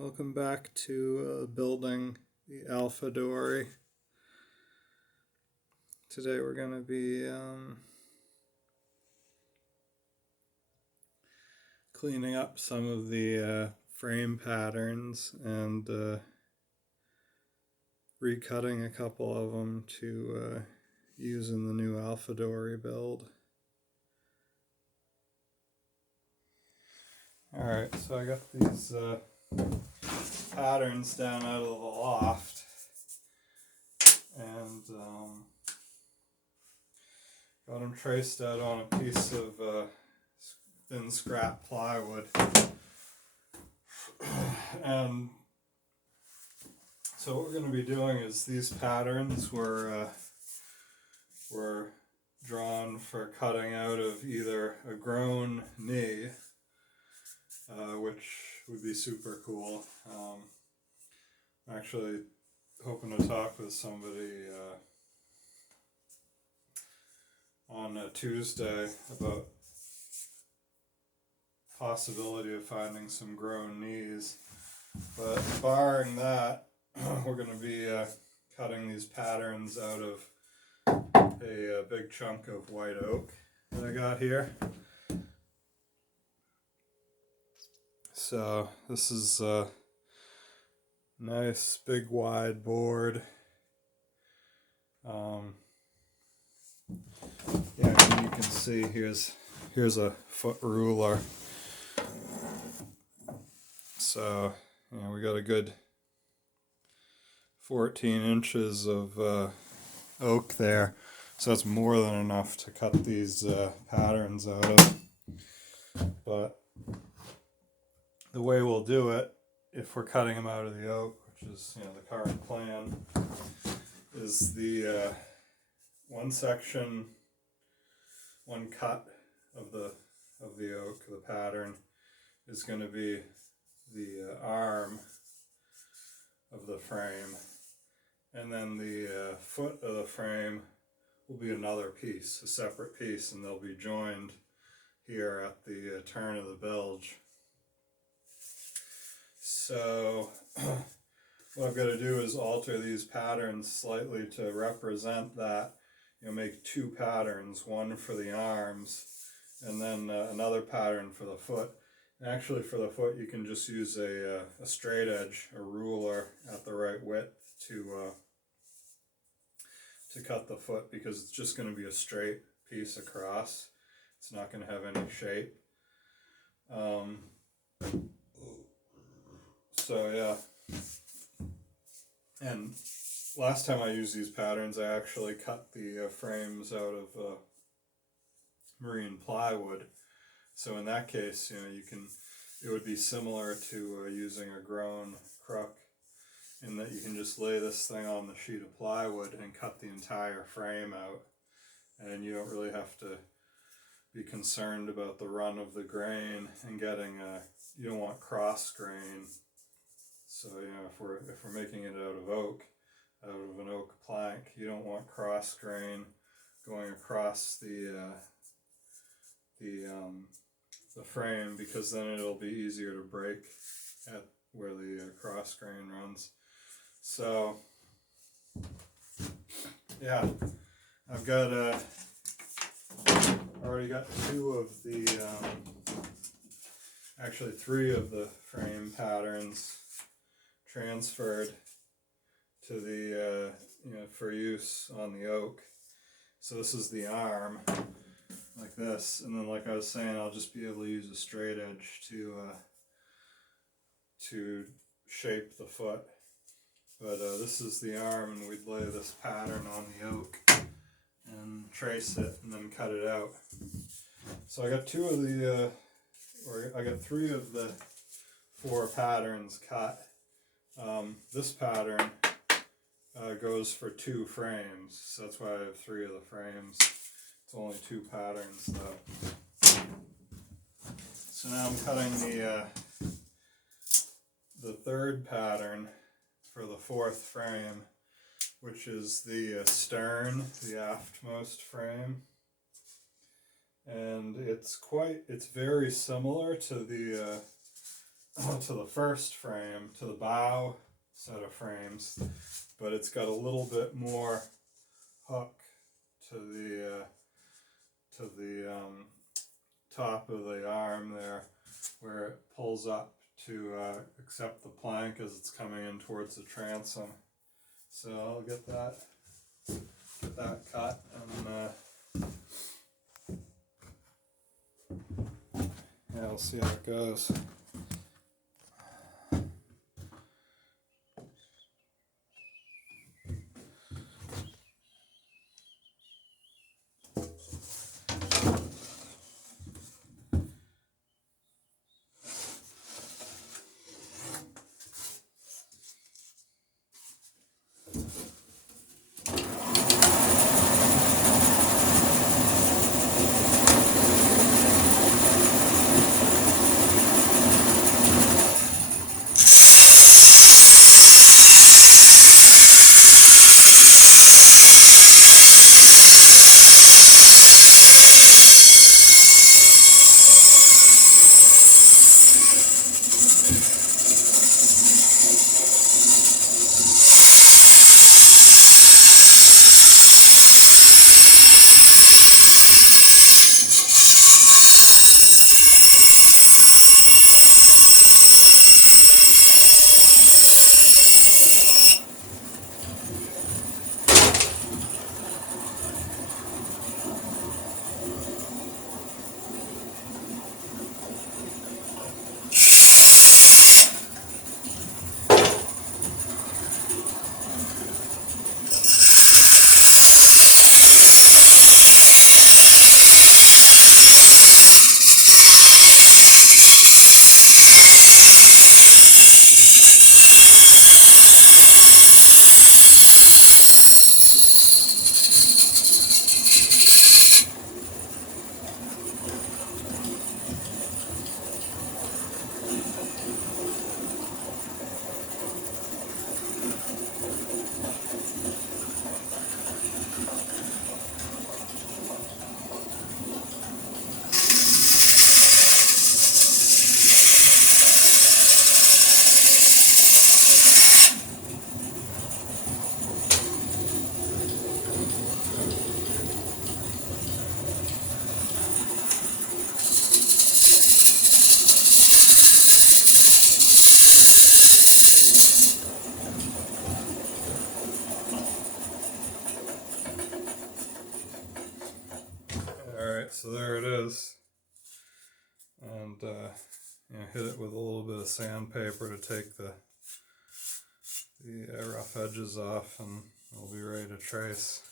Welcome back to building the Alpha Dory. Today we're going to be cleaning up some of the frame patterns and recutting a couple of them to use in the new Alpha Dory build. Alright, so I got these patterns down out of the loft, and got them traced out on a piece of thin scrap plywood. And so what we're going to be doing is these patterns were drawn for cutting out of either a grown knee, which would be super cool. I'm actually hoping to talk with somebody on Tuesday about possibility of finding some grown knees, but barring that, we're going to be cutting these patterns out of a big chunk of white oak that I got here. So this is a nice big wide board. And you can see here's a foot ruler. So we got a good 14 inches of oak there. So that's more than enough to cut these patterns out of. But the way we'll do it, if we're cutting them out of the oak, which is the current plan, is the one section, one cut of the oak, the pattern, is going to be the arm of the frame, and then the foot of the frame will be another piece, a separate piece, and they'll be joined here at the turn of the bilge. So what I've got to do is alter these patterns slightly to represent that. Make two patterns, one for the arms and then another pattern for the foot. And actually for the foot you can just use a straight edge, a ruler at the right width to cut the foot, because it's just going to be a straight piece across. It's not going to have any shape. So yeah, and last time I used these patterns I actually cut the frames out of marine plywood. So in that case, it would be similar to using a grown crook, in that you can just lay this thing on the sheet of plywood and cut the entire frame out, and you don't really have to be concerned about the run of the grain and getting you don't want cross grain. So if we're making it out of an oak plank, you don't want cross grain going across the frame, because then it'll be easier to break at where the cross grain runs. So yeah, I've got already got actually three of the frame patterns transferred to the for use on the oak. So this is the arm, like this, and then like I was saying, I'll just be able to use a straight edge to shape the foot. But this is the arm, and we'd lay this pattern on the oak and trace it and then cut it out. So I got I got three of the four patterns cut. This pattern goes for two frames, so that's why I have three of the frames. It's only two patterns though. So now I'm cutting the third pattern for the fourth frame, which is the stern, the aftmost frame. And it's very similar to to the first frame, to the bow set of frames, but it's got a little bit more hook to the top of the arm there, where it pulls up to accept the plank as it's coming in towards the transom. So I'll get that cut, and yeah, we'll see how it goes. Alright, so there it is. And hit it with a little bit of sandpaper to take the rough edges off, and we'll be ready to trace.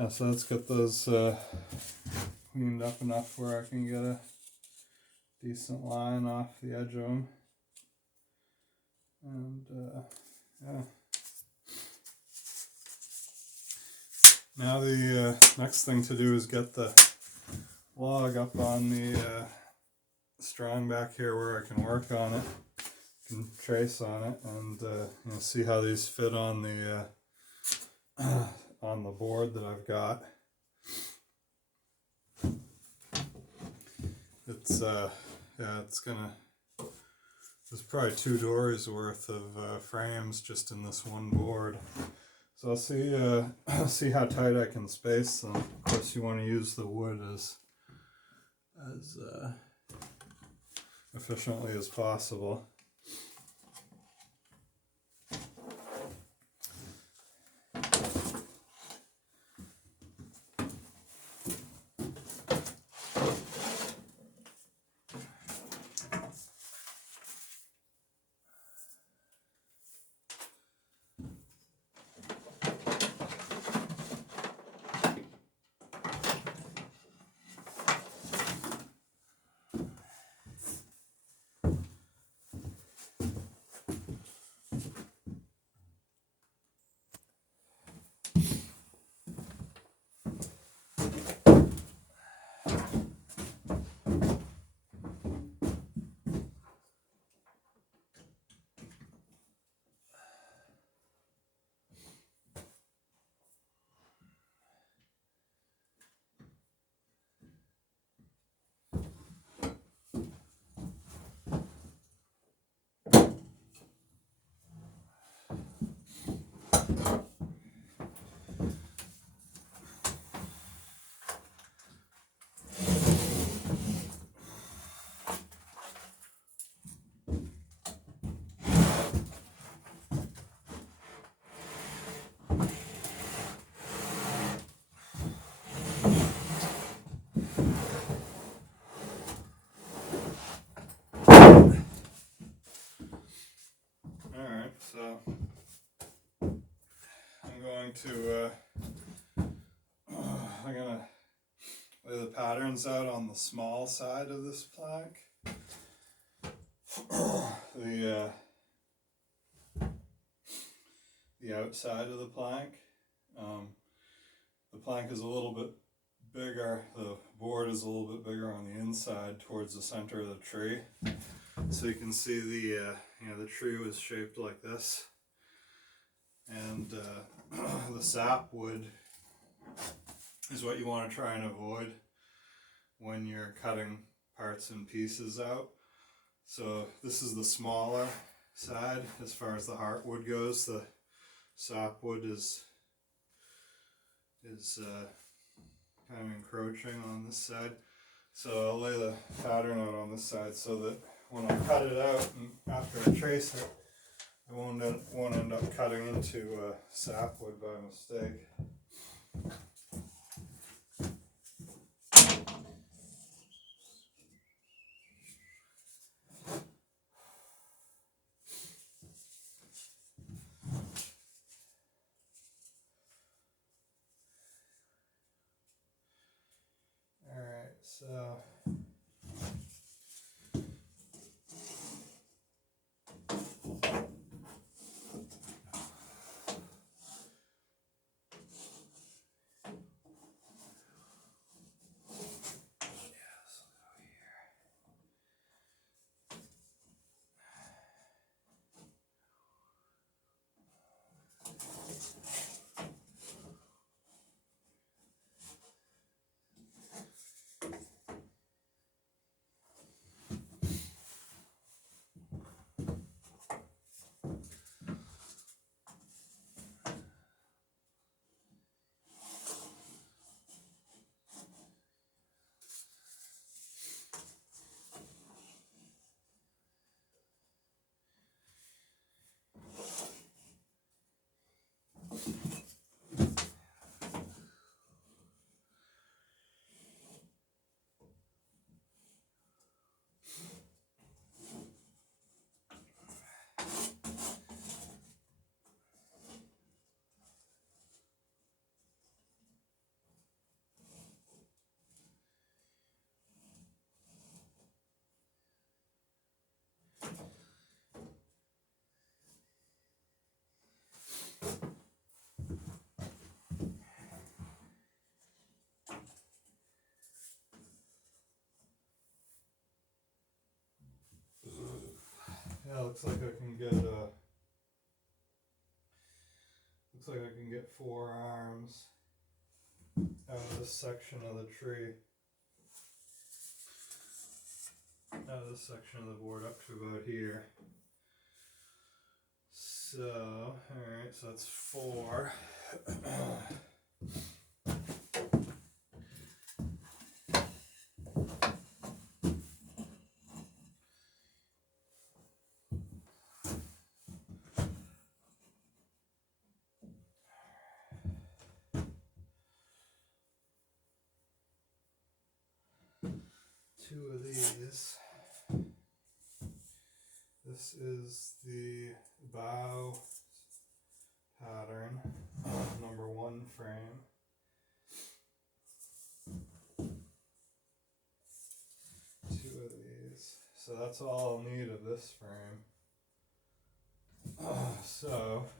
yeah, so let's get those cleaned up enough where I can get a decent line off the edge of them. And yeah. Now the next thing to do is get the log up on the strong back here where I can work on it, can trace on it, and see how these fit on the on the board that I've got. It's there's probably 2 dories worth of frames just in this one board. So I'll see how tight I can space them. Of course, you want to use the wood as efficiently as possible. Alright, so I'm gonna lay the patterns out on the small side of this plank. The outside of the plank. The plank is a little bit bigger, the board is a little bit bigger on the inside towards the center of the tree. So you can see the tree was shaped like this. And the sapwood is what you want to try and avoid when you're cutting parts and pieces out. So this is the smaller side as far as the heartwood goes. The sapwood is kind of encroaching on this side. So I'll lay the pattern out on this side so that when I cut it out and after I trace it, I won't end up cutting into sapwood by mistake. Alright, so looks like I can get looks like I can get 4 arms out of this section of the tree. Out of this section of the board up to about here. So, alright, so that's 4. Two of these. This is the bow pattern, number 1 frame. Two of these. So that's all I'll need of this frame. So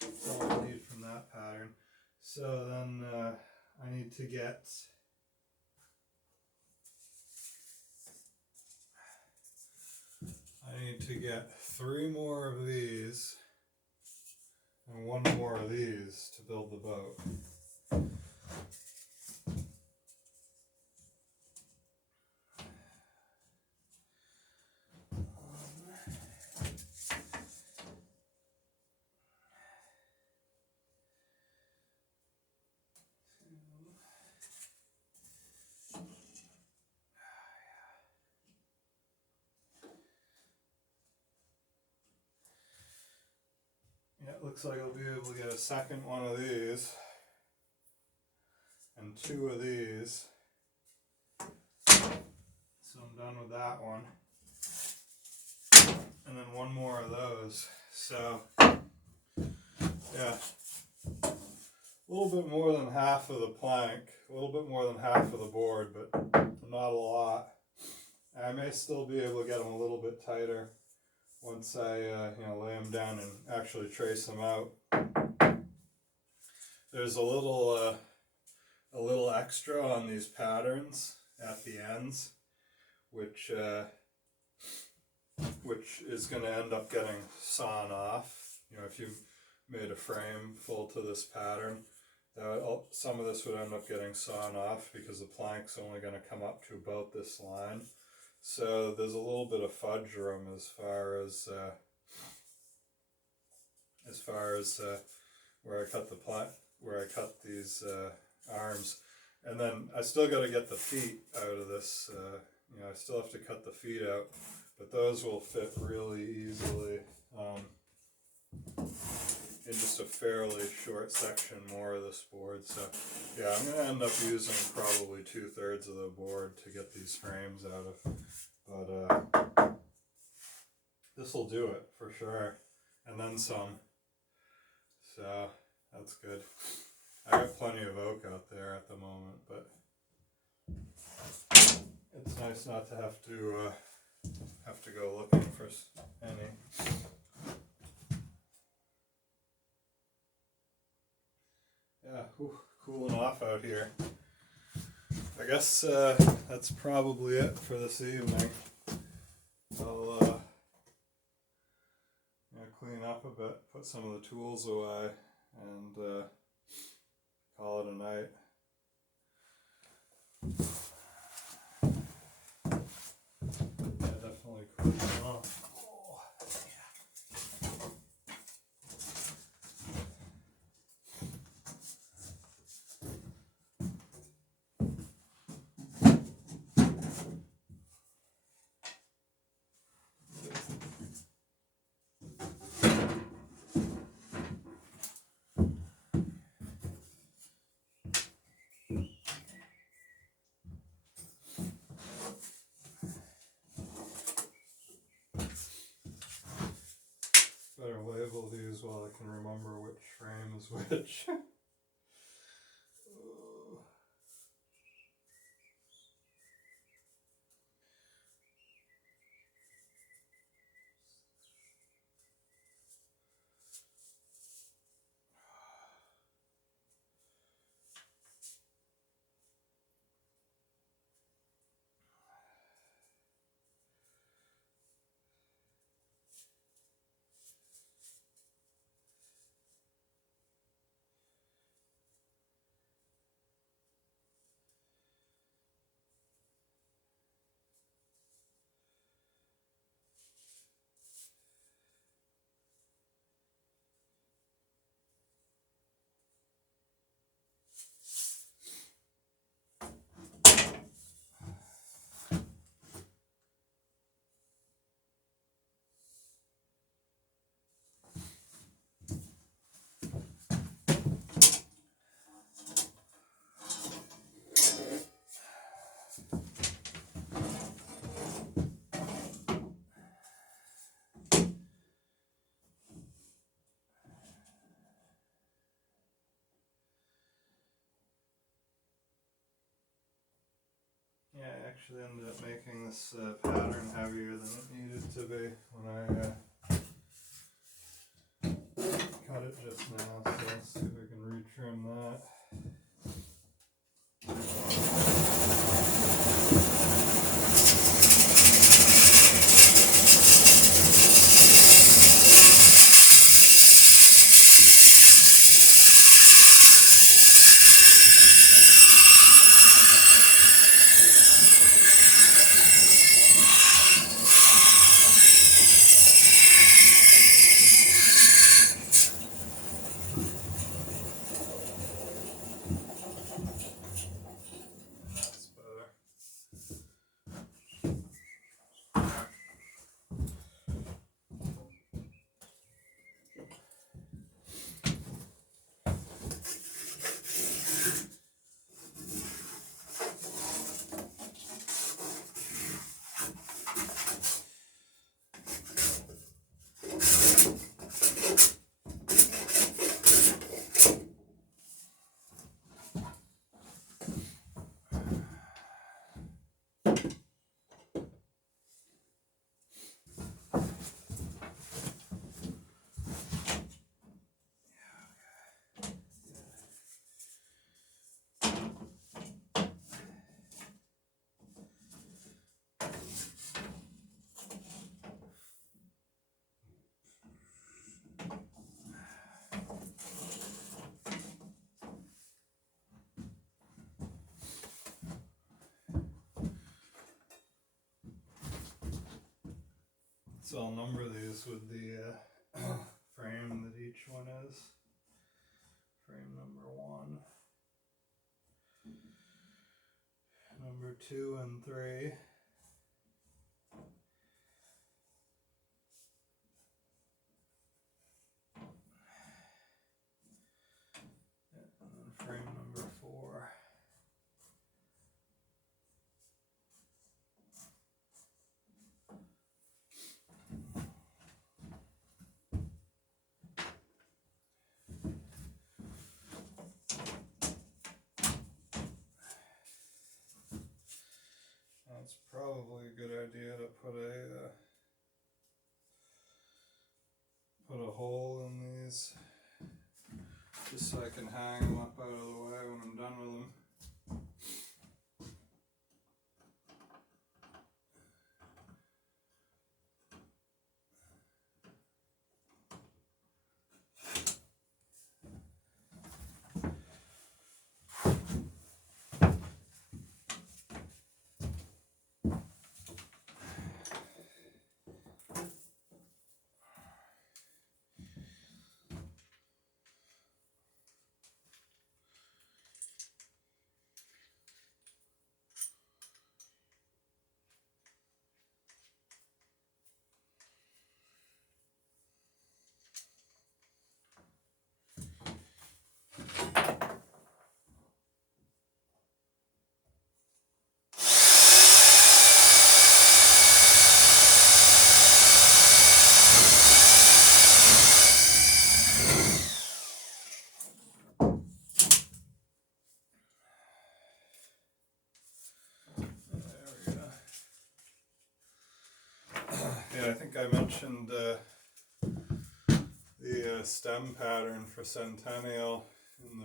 that's all I'll need from that pattern. So then I need to get I need to get 3 more of these and 1 more of these to build the boat. Yeah, it looks like I'll be able to get a second one of these and 2 of these. So I'm done with that one. And then 1 more of those. So, yeah. A little bit more than half of the plank, a little bit more than half of the board, but not a lot. I may still be able to get them a little bit tighter once I lay them down and actually trace them out. There's a little extra on these patterns at the ends, which is going to end up getting sawn off. You know, if you made a frame full to this pattern, some of this would end up getting sawn off because the plank's only going to come up to about this line. So there's a little bit of fudge room as far as where I cut these arms, and then I still got to get the feet out of this. I still have to cut the feet out, but those will fit really easily in just a fairly short section more of this board. So yeah, I'm going to end up using probably 2/3 of the board to get these frames out of, but this will do it for sure, and then some. So that's good. I got plenty of oak out there at the moment, but it's nice not to have to go looking for any. Yeah, cooling off out here. I guess that's probably it for this evening. I'll clean up a bit, put some of the tools away, and call it a night. Yeah, definitely cooling off. Better label these while I can remember which frame is which. actually ended up making this pattern heavier than it needed to be when I cut it just now, so let's see if we can retrim that. That's better. So I'll number these with the frame that each one is. Frame number 1, number 2 and 3. And then frame number 4. It's probably a good idea to put a hole in these, just so I can hang them up out of the way when I'm done with them. Yeah, I think I mentioned the stem pattern for Centennial in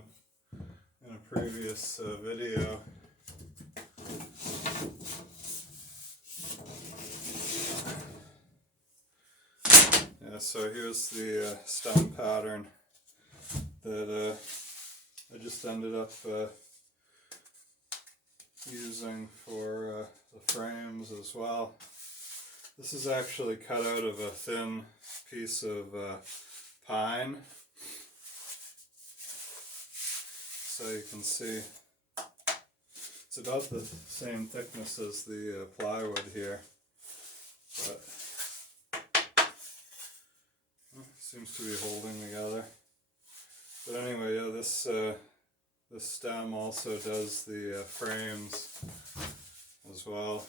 a previous video. Yeah, so here's the stem pattern that I just ended up using for the frames as well. This is actually cut out of a thin piece of pine, so you can see it's about the same thickness as the plywood here, but seems to be holding together. But anyway, yeah, this stem also does the frames as well.